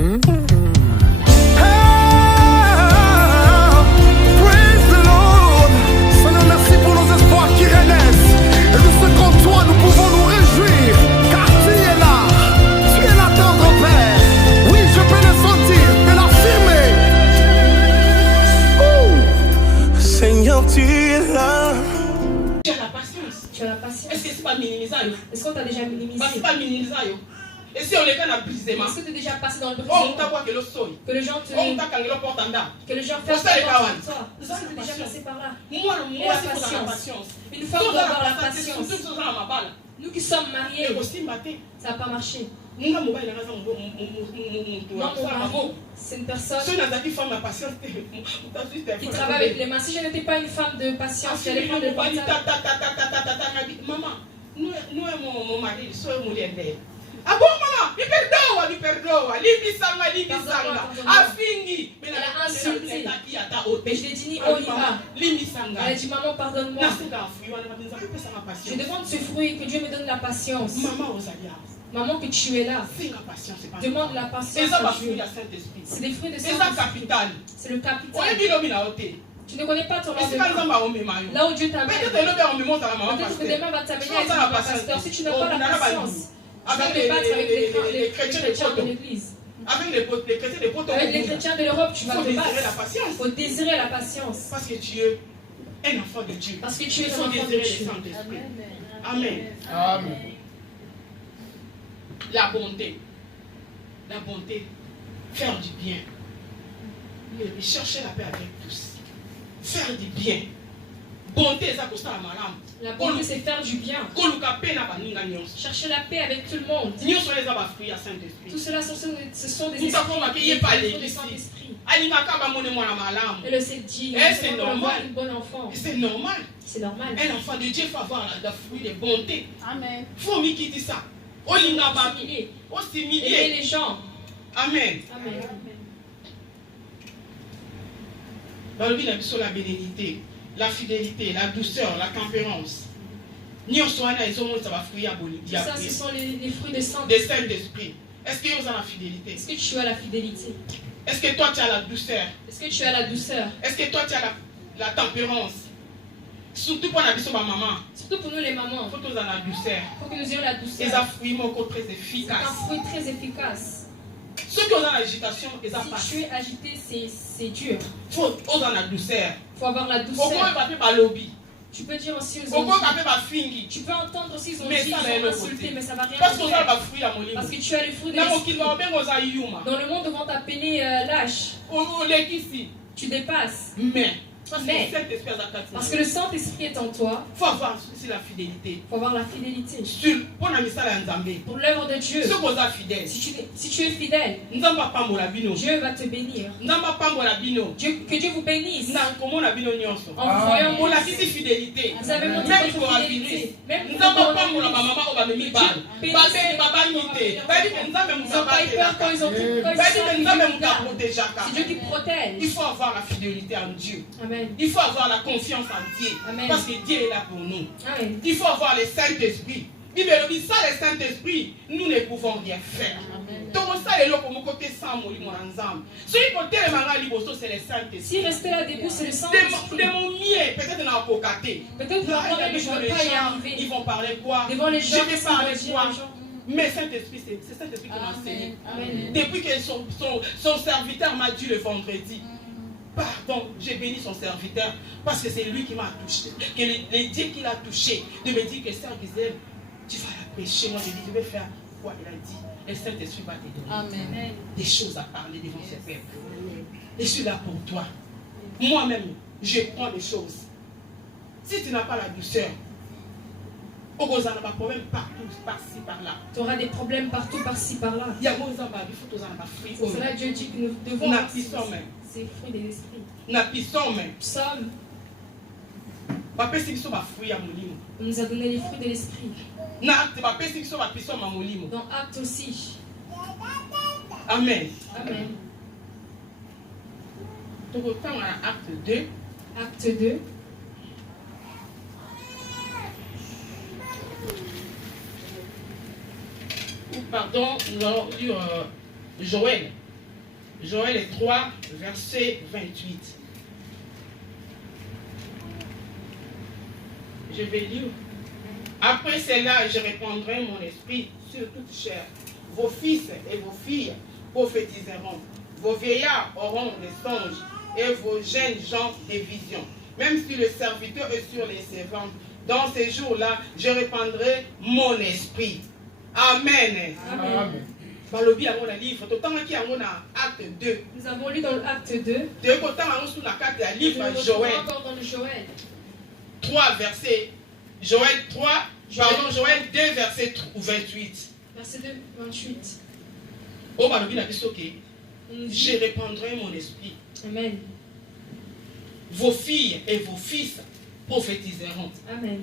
Est-ce qu'on t'a déjà minimisé? Et si on est qu'un brisement, est-ce que tu es déjà passé dans le brisement? Que les gens te... Que les gens fassent la porte sur toi. Est-ce que tu es déjà passé par là? Et la patience. Une femme doit avoir la patience. Nous qui sommes mariés, ça n'a pas marché. Non, mon mari, c'est une personne qui travaille avec les mains. Si je n'étais pas une femme de patience, j'allais prendre le portable. Maman, nous mon mari, ah bon, maman, il perdoa, afingi. Elle a insulté. Mais je l'ai dit ni on y va. Elle a dit, maman, pardonne-moi. Je demande ce fruit, que Dieu me donne la patience. Maman, que tu es là. Demande la patience à Dieu. C'est des fruits de Saint-Esprit. C'est le capital. Tu ne connais pas ton rang de main. Là où Dieu t'amène. Peut-être que demain va t'amener à être un pasteur. Si tu n'as pas la patience, tu vas te battre avec les chrétiens de l'église. Avec les chrétiens de l'Europe, tu vas te battre. Il faut désirer la patience. Parce que tu es un enfant de Dieu. Parce que tu es un enfant de Dieu. Amen. Amen. La bonté, faire du bien. Chercher la paix avec tous. Faire du bien. Bonté, ça coûte la malade. La bonté, c'est faire du bien. Chercher la paix avec tout le monde. Tout cela, ce sont des esprits. Et le Seigneur dit, c'est normal. Une bonne enfant. C'est normal. C'est normal. Un enfant de Dieu, il faut avoir le fruit de bonté. Amen. Il faut qui dit ça. Aimer les gens. Amen. Amen. Dans le vie, la bénédicité, la fidélité, la douceur, la tempérance. Ça, ce sont les fruits de Saint-Esprit. Est-ce que vous avez la fidélité? Est-ce que tu as la fidélité? Est-ce que toi tu as la douceur? Est-ce que tu as la douceur? Est-ce que toi tu as la tempérance? Surtout pour maman. Surtout pour nous les mamans. Il faut que nous ayons la douceur. Il faut que nous ayons la douceur. C'est un fruit très efficace. C'est un fruit très efficace. Ceux qui ont l'agitation, ils ont si tu es agité, c'est dur. Il faut avoir la douceur. Il faut avoir la douceur. Tu peux dire aussi aux autres. Tu peux entendre aussi ils ont dit, ils ont insulté, mais ça va rien faire. Parce que tu as le fruit de l'esprit. Dans le monde, on va t'appeler lâche. Tu dépasses. Parce que le Saint-Esprit est en toi. Il faut avoir aussi la fidélité. Il faut avoir la fidélité. Pour l'œuvre de Dieu. Si tu es fidèle, Dieu va te bénir. Que Dieu vous bénisse. En vous voyant pour la fidélité. Vous avez montré votre fidélité. Même pour ils n'ont pas eu peur quand ils ont c'est Dieu qui protège. Il faut avoir la fidélité en Dieu. Amen. Il faut avoir la confiance en Dieu. Amen. Parce que Dieu est là pour nous. Amen. Il faut avoir le Saint-Esprit. Sans le Saint-Esprit, nous ne pouvons rien faire. Donc ça est là pour mon côté sans mourir mon ensemble. Celui côté le mari c'est le Saint-Esprit. Si rester là debout, c'est le Saint-Esprit. De mon mieux, peut-être dans la cocaté. Peut-être que moi-même je ne vais pas y arriver. Ils vont parler quoi? Devant les gens, je vais parler quoi? Mais Saint-Esprit, c'est Saint-Esprit qui m'a enseigné. Depuis que son serviteur m'a dit le vendredi, pardon, j'ai béni son serviteur parce que c'est lui qui m'a touché. Que le Dieu qui l'a touché, de me dire que Sœur Gisèle, tu vas la pécher. Moi, je dis, je vais faire quoi? Il a dit, le Saint-Esprit va te donner des choses à parler devant ce peuple. Et je suis là pour toi. Moi-même, je prends des choses. Si tu n'as pas la douceur, tu auras des problèmes partout, par-ci, par-là. Tu auras des problèmes partout, par-ci, par-là. Il y a des fruits. C'est cela Dieu dit que nous devons ces fruits de l'esprit. Psaume. On nous a donné les fruits de l'esprit. Dans Acte aussi. Amen. Amen. Acte 2. Acte 2. Pardon, nous allons lire Joël. Joël 3, verset 28. Je vais lire. Après cela, je répandrai mon esprit sur toute chair. Vos fils et vos filles prophétiseront. Vos vieillards auront des songes et vos jeunes gens des visions. Même sur le serviteur et sur les servantes. Dans ces jours-là, je répandrai mon esprit. Amen. Amen. Nous avons lu dans l'acte 2. Nous avons encore dans le Joël 3, verset Joël 3, pardon, Joël 2, verset 28. Verset 2, 28. Je répandrai mon esprit. Amen. Vos filles et vos fils prophétiseront. Amen.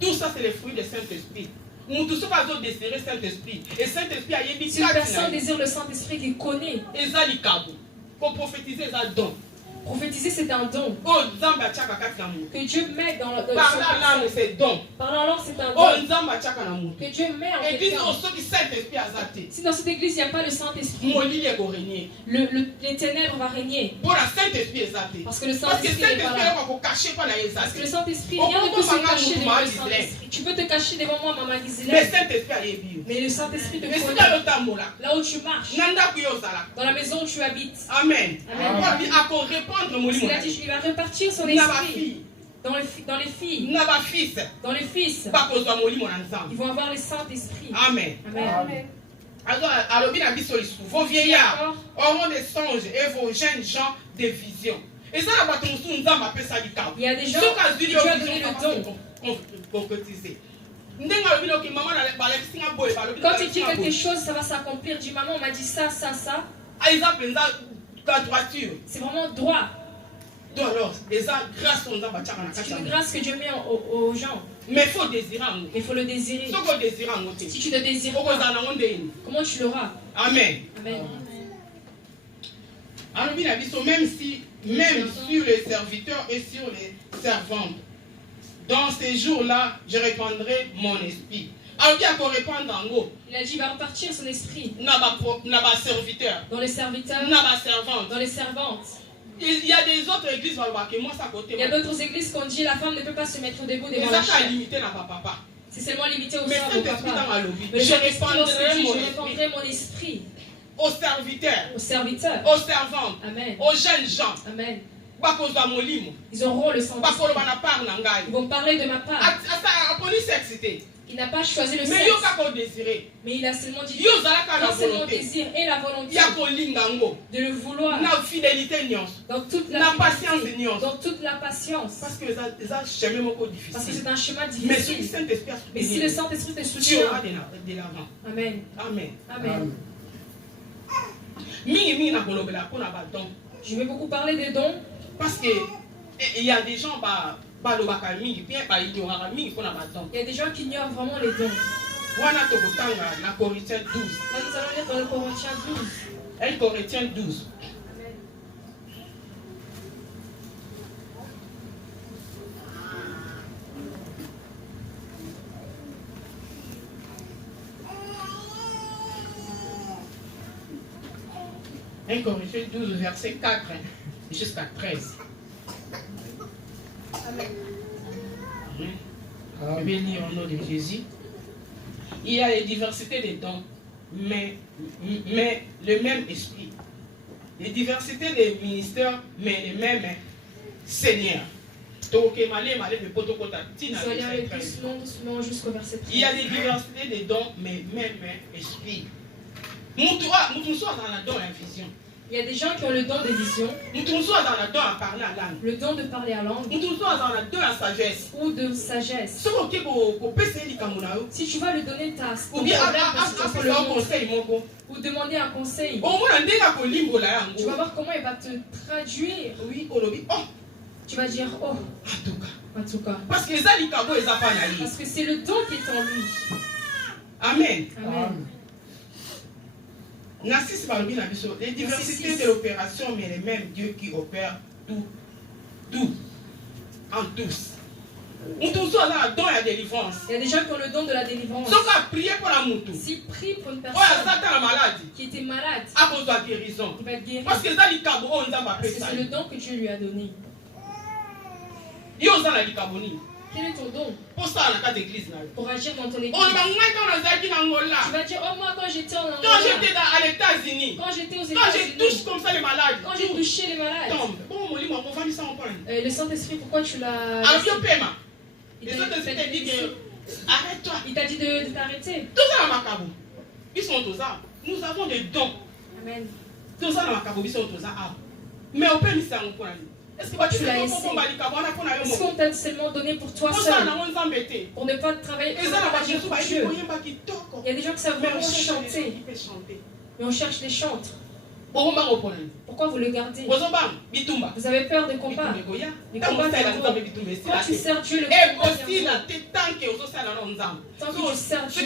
Tout ça, c'est les fruits du Saint-Esprit. Nous tous pas désirer Saint-Esprit. Et Saint-Esprit a dit si une personne désire le Saint-Esprit qu'il connaît, pour prophétiser, c'est un don. Prophétiser, c'est un don que Dieu met dans le par la langue, c'est don. Par la langue, c'est un don que Dieu met en quelqu'un. Si dans cette église, il n'y a pas le Saint-Esprit, les ténèbres vont régner. Parce que le Saint-Esprit n'est pas là. Parce que le Saint-Esprit, rien ne peut se cacher devant le Saint-Esprit. Tu peux te cacher devant moi, Maman Gisèle. Mais le Saint-Esprit te connaît. Là où tu marches, dans la maison où tu habites. Amen. Amen. Il a dit, il va repartir son esprit dans les filles, dans les fils. Ils vont avoir le Saint-Esprit. Amen. Amen. Vos vieillards auront des songes et vos jeunes gens des visions. Il y a des gens qui Dieu a donné le don. Quand il dit quelque chose, ça va s'accomplir. Dis, maman, on m'a dit ça, ça, ça. C'est vraiment droit. C'est une grâce que Dieu met aux gens. Mais il faut désirer. Il faut le désirer. Si tu ne désires pas, comment tu l'auras? Amen. Amen. Même sur les serviteurs et sur les servantes, dans ces jours-là, je répandrai mon esprit. Il a dit, il va repartir son esprit. Dans les serviteurs, dans les servantes. Il y a des autres églises. Il y a d'autres églises qu'on dit la femme ne peut pas se mettre debout devant la chair. C'est seulement limité aux femmes, au papa. Mais je répandrai mon esprit aux serviteurs, aux servantes, amen, aux jeunes gens. Amen. Ils auront le Saint-Esprit. Ils vont parler de ma part. Il n'a pas choisi le sexe, mais il a seulement dit seulement désir et la volonté de le vouloir dans toute la patience, dans toute la patience, parce que c'est un chemin difficile. Mais si le Saint-Esprit te soutient, amen, amen, amen. Je vais beaucoup parler des dons parce que il y a des gens il y a des gens qui ignorent vraiment les dons. Là, nous allons lire dans le Corinthiens 12. 1 Corinthiens 12. Un Corinthiens 12, verset 4 jusqu'à 13. Amen. Je vais lire au nom de Jésus. Il y a les diversités des dons, mais le même esprit. Les diversités des ministères, mais le même Seigneur. Il y a des diversités des dons, mais même esprit. Nous sommes dans la don la vision. Il y a des gens qui ont le don de vision, le don de parler à langue, le don de sagesse ou de sagesse. Si tu vas lui donner ta ou demander un conseil, tu vas voir comment il va te traduire. Tu vas dire oh, en tout cas. Parce que c'est le don qui est en lui. Amen. Amen. Les diversités de l'opération, mais le même Dieu qui opère tout, en tous. Il y a des gens qui ont le don de la délivrance. S'ils prient pour une personne qui était malade, il va être guéri. Parce que c'est le don que Dieu lui a donné. Quel est ton don? Pour agir dans ton église. Tu vas dire, oh moi quand j'étais en Angola, quand j'étais aux États-Unis, quand j'ai touché comme ça les malades, quand j'ai touché les malades, le Saint-Esprit, pourquoi tu l'as... Il t'a dit de t'arrêter. Nous avons des dons. Amen. Mais on peut me faire est-ce qu'on t'a seulement donné pour toi seul, pour ne pas travailler, pour ne pas agir pour Dieu? Il y a des gens qui savent vraiment chanter, mais on cherche les chantres. Pourquoi vous le gardez? Vous avez peur des combats. Les combats, quand tu sers Dieu, le combat vient. Tant que tu sers Dieu,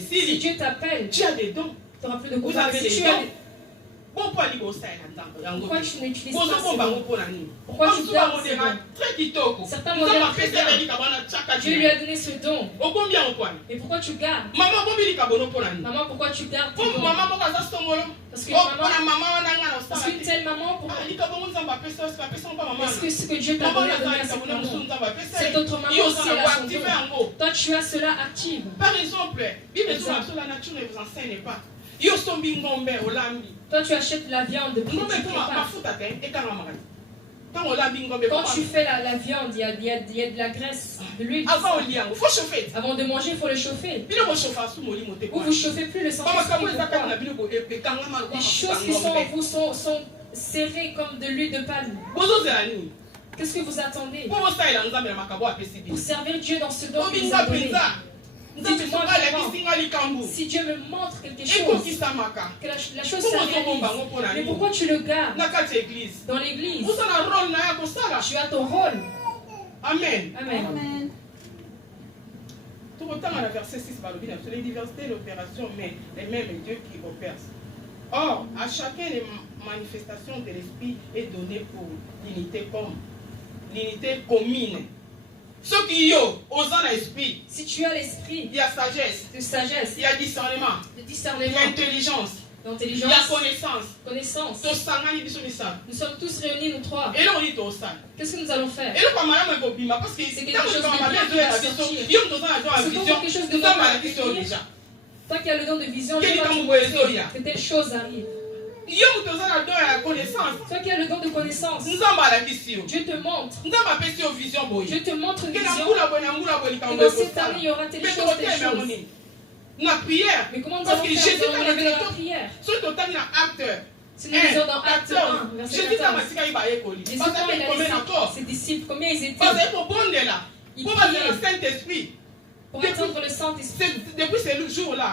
si Dieu t'appelle, tu n'auras plus de combats. Pourquoi tu n'utilises pas ça? Pourquoi tu gardes ce don? Certains vont dire très bien. Dieu lui a donné ce don. Mais pourquoi tu gardes? Maman, pourquoi tu gardes tes dons? Parce qu'une telle maman, est-ce que ce que Dieu t'a donné à cette maman, cette autre maman aussi elle a son don. Toi tu as cela active. Par exemple, la nature ne vous enseigne pas. Toi tu achètes la viande, puis tu prépares. Quand tu fais la viande, il y a de la graisse, de l'huile. Avant de manger, il faut le chauffer. Ou vous ne chauffez plus le Saint-Esprit. Les choses qui sont en vous sont serrées comme de l'huile de palme. Qu'est-ce que vous attendez pour servir Dieu dans ce don qu'il vous a donné? Dites-moi vraiment, si Dieu me montre quelque chose, que la chose s'arrive, mais pourquoi tu le gardes dans l'église? Tu as ton rôle. Amen. Amen. Tout autant dans le verset 6, c'est les diversités de l'opération, mais les mêmes Dieu qui opèrent. Or, à chacun des manifestations de l'esprit est donnée pour l'unité commune. Ceux qui osent l'esprit. Si tu as l'esprit, il y a sagesse. Il y a discernement. Il y a intelligence. Il y a connaissance. Nous sommes tous réunis, nous trois. Et là, on dit qu'est-ce que nous allons faire? Parce que c'est quelque chose de bien qui va sortir. Quelque chose de bien. Toi qui as le don de vision, que telle chose arrive. Toi qui as le don de connaissance, Dieu te montre. Dieu te montre une vision. Et dans cette année, il y aura telle chose, telle chose. Mais comment nous allons faire dans la prière? Si nous lisons dans Acte 1, verset 14, Jésus, quand il a laissé ses disciples, combien ils étaient? Ils priaient pour attendre le Saint-Esprit. Depuis ce jour-là,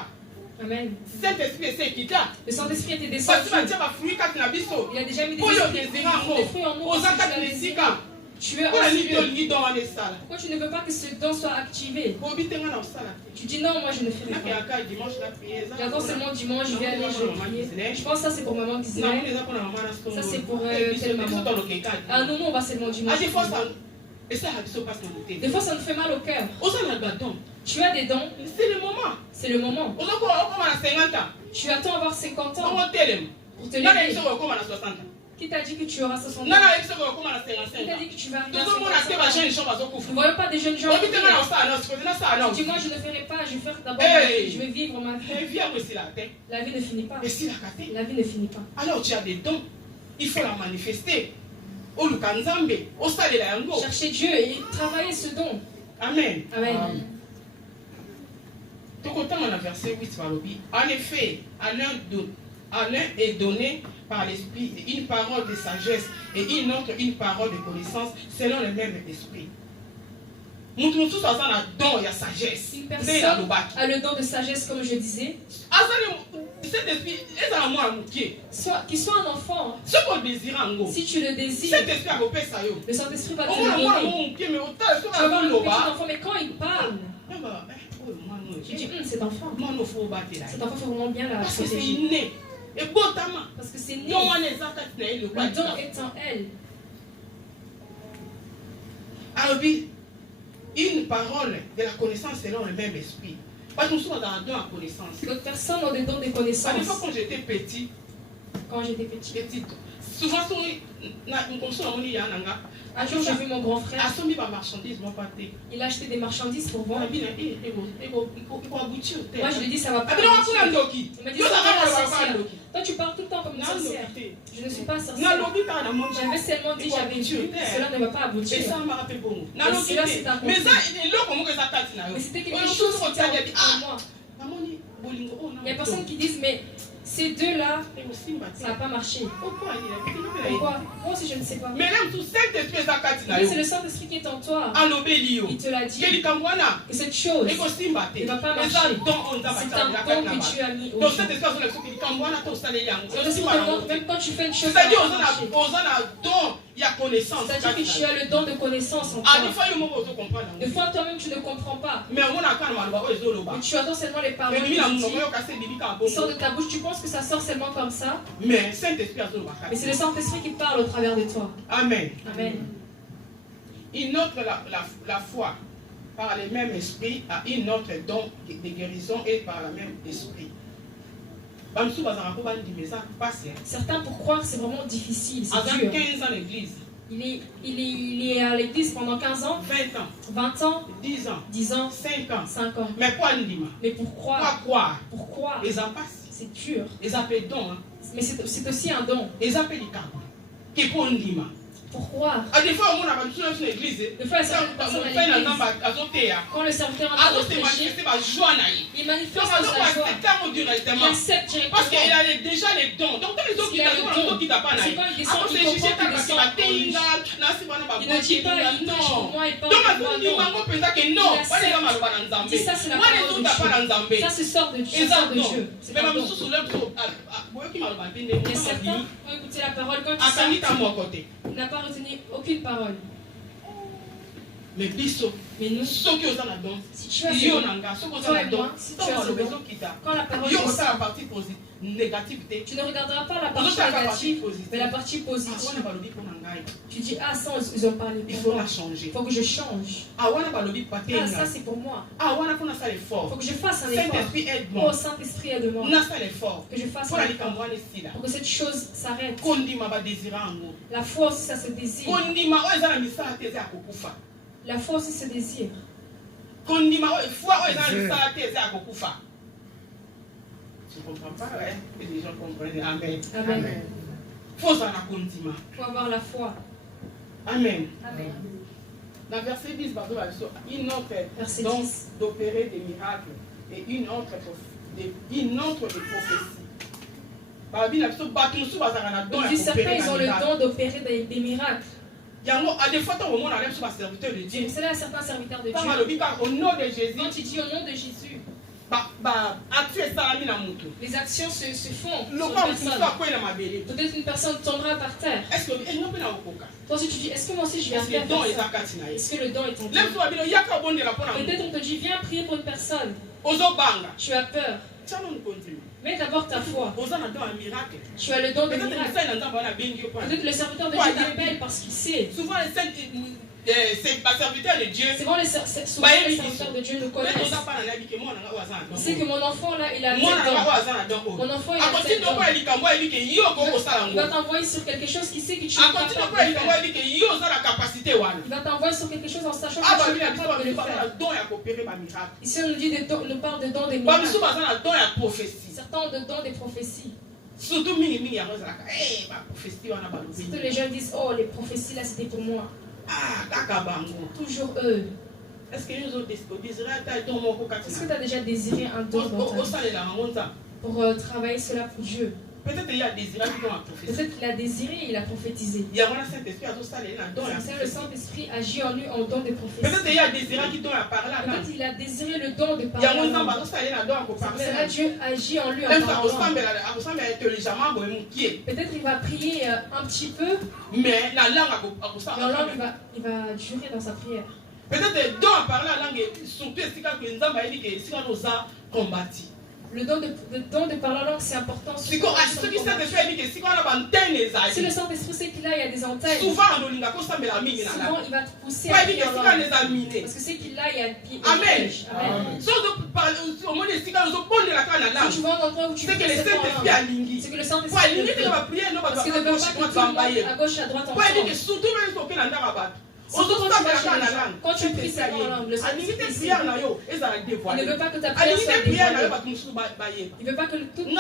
Amen. Le Saint-Esprit était descendu. Il a déjà mis des fruits en nous. Tu es en lieu. Pourquoi tu ne veux pas que ce don soit activé? Tu dis non, moi je ne ferai pas. J'attends seulement dimanche, je vais aller, je vais prier. Je pense que ça c'est pour maman d'Israël. Ça c'est pour telle maman. Ah non, on va seulement dimanche. Des fois ça nous fait mal au cœur. Tu as des dons. C'est le moment. C'est le moment. Tu attends avoir 50 ans pour te lever. Qui t'a dit que tu auras 60 ans? Qui t'a dit que tu vas arriver à 50 ans? Nous ne voyons pas des jeunes gens. Tu dis moi je ne ferai pas, je vais faire d'abord ma vie. Je vais vivre ma vie. La vie ne finit pas. La vie ne finit pas. Alors tu as des dons. Il faut la manifester. Chercher Dieu et travailler ce don. Amen. Amen. En effet, à l'un est donné par l'esprit une parole de sagesse et une autre une parole de connaissance selon le même esprit. Une personne a le don de sagesse comme je disais. Qu'il soit un enfant. Si tu le désires, le Saint-Esprit va te le donner. Tu vas avoir le petit enfant, mais quand il parle, tu dis, cet enfant, il faut vraiment bien la protéger. Parce que c'est né. Le don est en elle. une parole de la connaissance selon le même esprit. Parce que nous sommes dans un don à connaissance. D'autres personnes ont des dons de connaissance. À des fois, quand j'étais petit, petite, souvent, un jour, j'ai vu mon grand frère. Il a acheté des marchandises pour vendre. Moi, je lui ai dit, ça va pas. Il m'a dit, ça va la sorcière. Toi, tu parles tout le temps comme une sorcière. Je ne suis pas sorcière. J'avais seulement dit, j'avais vu. Cela ne va pas aboutir. Cela, c'est un conflit. Mais c'était quelque chose qui était pour moi. Il y a personne qui disent, mais ces deux-là, ça n'a pas marché. Pourquoi? Moi aussi, je ne sais pas. Mais c'est le Saint-Esprit qui est en toi. Il te l'a dit. Que cette chose ne va pas marcher. C'est un don que tu as mis au jeu. Même quand tu fais une chose, ça va marcher. C'est-à-dire que tu as le don de connaissance en toi. Des fois, toi-même, tu ne comprends pas. Mais tu attends seulement les paroles qui sortent de ta bouche. Tu penses que ça sort seulement comme ça. Mais c'est le Saint-Esprit qui parle au travers de toi. Amen. Amen. Une autre, la foi, par le même esprit, a une autre don de guérison et par le même esprit. Certains pour croire que c'est vraiment difficile. C'est dur. 15 ans à l'église. Il est à l'église pendant 15 ans, 20 ans, 10 ans, 5 ans. 5 ans. Mais pour croire, c'est dur. Mais c'est aussi un don. Pour croire. Des fois, on a besoin l'église. Des fois, quand le serviteur entend le prêcher, il manifeste sa joie. Il accepte directement. Parce qu'il a déjà les dons. Donc, les autres qui n'ont pas c'est quand il descend, il comprend qu'il descend pour lui. Il ne dit pas, il touche pour moi, il parle pour moi. Il accepte. Il dit ça, c'est la parole de Dieu. Ça, c'est sort de Dieu. C'est un don. Et certains ont écouté la parole quand ils sortent. Il n'a pas retenu aucune parole. Mais nous, si tu as ce don, toi et moi, si tu as ce don, quand la parole négativité, tu ne regarderas pas la partie négative, mais la partie positive. Tu dis, ah ça, ils ont parlé pour moi. Il faut que je change. Ah ça, c'est pour moi. Il faut que je fasse un effort. Oh Saint-Esprit, aide-moi. Que je fasse un effort. Pour que cette chose s'arrête. La foi aussi, ça se désire. La foi aussi se désire. Je ne comprends pas, hein? Que les gens comprennent. Amen. Amen. Faut avoir la foi. Amen. Amen. Dans verset 10, une autre donc d'opérer des miracles et une autre de prophétie. Il dit certains, ils ont le don d'opérer des miracles. Des fois, on a serviteur de Dieu. C'est là certains serviteurs de Dieu. Au nom de Jésus. Quand tu dis au nom de Jésus. Les actions se font. Peut-être une personne tombera par terre. Toi aussi tu dis, est-ce que moi aussi je vais faire ça? Est-ce que le don est en toi? Peut-être on te dit, viens prier pour une personne. Tu as peur. Mais d'abord ta foi. Tu as le don de miracle. Peut-être le serviteur de Dieu t'appelle parce qu'il sait. Souvent c'est pas serviteur de Dieu. Souvent les serviteurs de Dieu nous connaissent. Il sait que mon enfant là, il a mon enfant il a tel don. Il va t'envoyer sur quelque chose qui sait que tu es capable de le faire. Il va t'envoyer sur quelque chose en sachant que tu es capable de le faire. Ici on nous dit nous parle de dons des miracles. Certains ont de dons des prophéties. Surtout les gens disent, oh les prophéties là c'était pour moi. Toujours eux. Est-ce que tu as déjà désiré un don dans ta vie pour travailler cela pour Dieu? Peut-être qu'il a désiré Peut-être qu'il a désiré et il a prophétisé. C'est le Saint-Esprit agit en lui en don de prophétie. Peut-être qu'il a désiré Peut-être qu'il a désiré le don de parler. C'est là Dieu agit en lui en parlant. Peut-être il va prier un petit peu. Mais la langue il va durer dans sa prière. Peut-être le don à parler la langue surtout que Nzamba a dit que si on a combattu. Le don de parler la langue, c'est important, Si le Saint-Esprit sait qu'il a, il y a des antennes. Souvent, il va te pousser à prier en langue. Parce que c'est qu'il a, il y a un pied. Amen. Amen. Si tu vas en endroit où tu c'est que le Saint-Esprit a lingi. C'est que le Saint-Esprit a lingi. Parce qu'il ne veut pas que tout le monde à gauche, à droite, en quand tu pries seulement en langue, le Saint-Esprit il ne veut pas que ta prière soit dévoilée. Il ne veut pas que tout le monde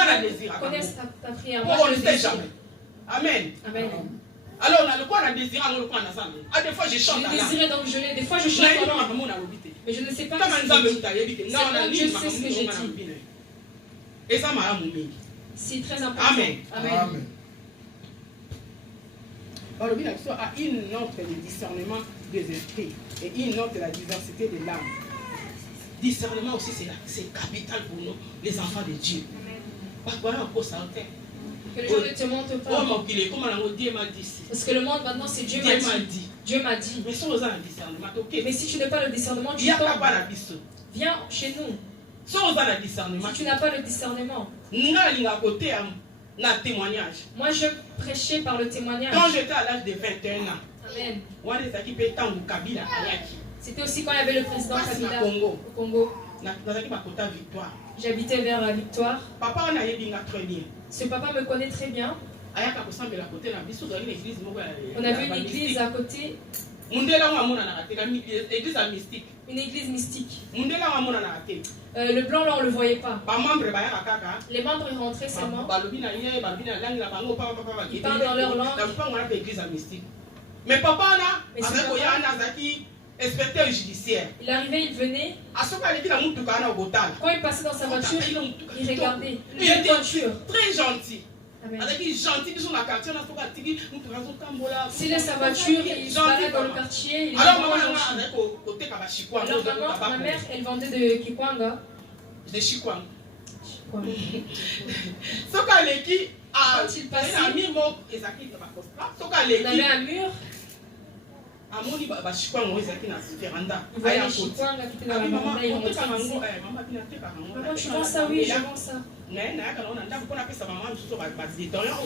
connaisse ta prière. Moi, je le désire. Amen. Amen. Alors, on a le quoi on a désiré, on le quoi on a ça. Des fois, je chante. Je désirais donc je l'ai. Des fois, je chante en langue. Mais je ne sais pas ce que je dis. Dieu sait ce que je dis. Et ça m'a. C'est très important. Amen. Amen. Alors, le Bible a une note de discernement des esprits et une note de la diversité des langues. Discernement aussi, c'est capital pour nous, les enfants de Dieu. Voilà pour ça. Que les gens ne te montrent pas. Parce que le monde maintenant, c'est Dieu m'a dit. Dieu m'a dit. Mais si tu n'as pas le discernement, tu tombes. Viens chez nous. Si tu n'as pas le discernement. Moi, je prêchais par le témoignage. Quand j'étais à l'âge de 21 ans, Amen. C'était aussi quand il y avait le président Kabila au Congo. J'habitais vers la Victoire. Ce papa me connaît très bien. On avait une église à côté. Une église mystique. Le blanc là on le voyait pas. Les membres ils rentraient seulement. Ils parlent dans leur langue. Mais papa là, inspecteur judiciaire. Il arrivait, il venait. Quand il passait dans sa voiture, il regardait. Une voiture. Très gentil. S'il laisse sa voiture, il se balade dans le quartier. Il alors, ma mère, elle vendait de Kikwanga. De Chikwang. Quand il passait, on avait un mur. Il voyait les Chikwang qui étaient dans la véranda. Il rentrait ici. Maman, tu vends ça? Oui, je vends ça. Et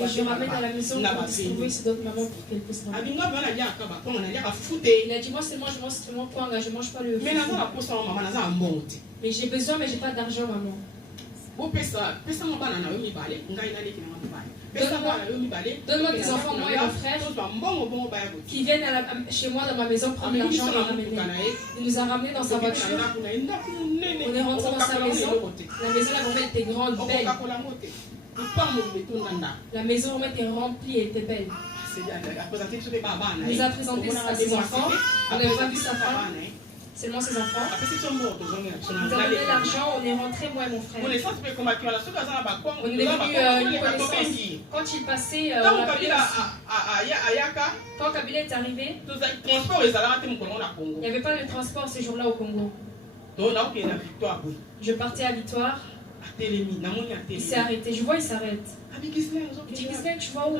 je ramène à la maison pour distribuer ce d'autres mamans pour qu'elles puissent manger. Il a dit, moi seulement je mange seulement Kwanga, je ne mange pas le foufou. Mais j'ai besoin, mais je n'ai pas d'argent, maman. Donne-moi des enfants, moi et mon frère, qui viennent chez moi dans ma maison prendre l'argent et le ramener. Il nous a ramenés dans sa voiture. On est rentré dans sa maison. La maison, la vraiment était grande, belle. La maison vraiment était remplie et était belle. Il nous a présenté à ses enfants. On n'avait pas vu sa femme. Seulement ses enfants. Nous avons donné l'argent, on est rentré, moi et mon frère. On est devenu une connaissance. Quand il passait, quand Kabila est arrivé, il n'y avait pas de transport ce jour-là au Congo. Je partais à Victoire. Il s'est arrêté. Je vois, il s'arrête. Je dis, Gislaine, tu vas où?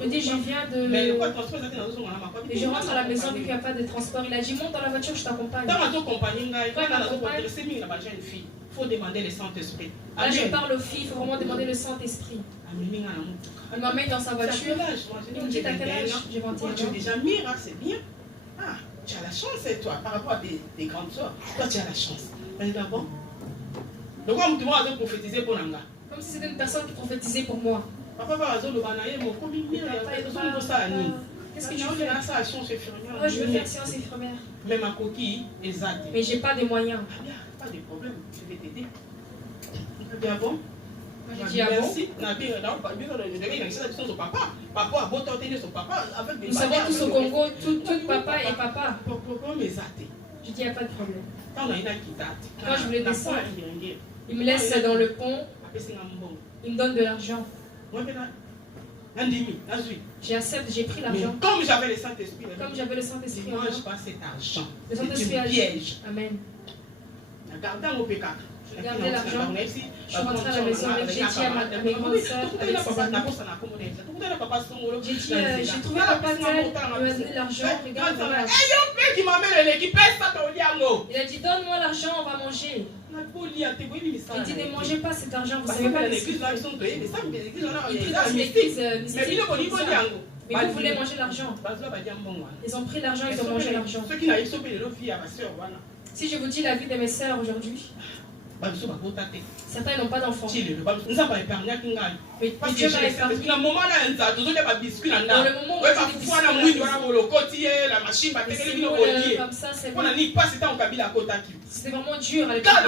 Je dis, je viens de... Et je rentre à la maison, vu qu'il n'y a pas de transport. Il a dit, monte dans la voiture, je t'accompagne. Quand il m'accompagne, il faut demander le Saint-Esprit. Là, je parle aux filles, il faut vraiment demander le Saint-Esprit. Il m'emmène dans sa voiture. Il me dit, t'as quel âge? J'ai 21 ans. Tu es déjà mire, c'est bien. Ah, tu as la chance, toi, par rapport à tes grandes soeurs. Toi, tu as la chance. Bon. Donc, on me demande de prophétiser pour Nanga. Comme si c'était une personne qui prophétisait pour moi. Qu'est-ce que tu fais? Moi, je veux faire science infirmière. Mais ma coquille est zadée. Mais j'ai pas de moyens. Pas de problème, je vais t'aider. Bien bon? Je dis ah bon? Nous savons tous au Congo, tout papa et papa. Je dis il n'y a pas de problème. Quand je voulais descendre, il me laisse dans le pont. Il me donne de l'argent. J'accepte, j'ai pris l'argent. Comme j'avais le Saint-Esprit, moi je passe cet argent. Le Saint-Esprit a piège. Amen. Je gardais l'argent. Je suis rentrée à la maison avec j'ai dit à mes grandes sœurs, avec ses amis. J'ai dit, j'ai trouvé papa tel, il m'a donné l'argent, regarde voilà. Il a dit, donne-moi l'argent, on va manger. Il dit, ne mangez pas cet argent, vous ne savez pas ce qu'il fait. Il prie dans une église mystique. Mais vous voulez manger l'argent. Ils ont pris l'argent, ils ont mangé l'argent. Si je vous dis la vie de mes sœurs aujourd'hui, certains n'ont pas d'enfants. Mais Dieu m'a épargné. Dans le moment où comme ça, c'était vraiment dur à l'époque. Quand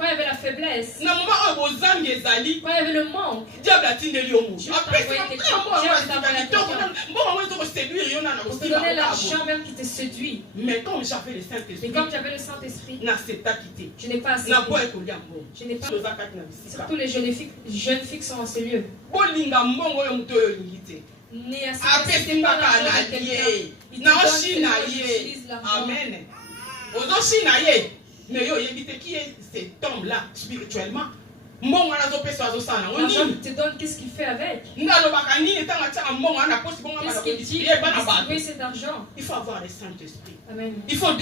il y avait la faiblesse, quand il y avait le manque, Dieu t'a donné l'argent même qui te séduit. Mais comme j'avais le Saint-Esprit, je n'ai pas assez. Je n'ai pas. Surtout les jeunes filles qui sont en ce lieu. Né à ce pas l'argent de quelqu'un. Il te donne utilise l'argent. Mais yo, qui est cet homme-là spirituellement? L'argent te donne, qu'est-ce qu'il fait avec? Qu'est-ce qu'il dit? Cet argent. Il faut avoir le Saint-Esprit. Amen. Il faut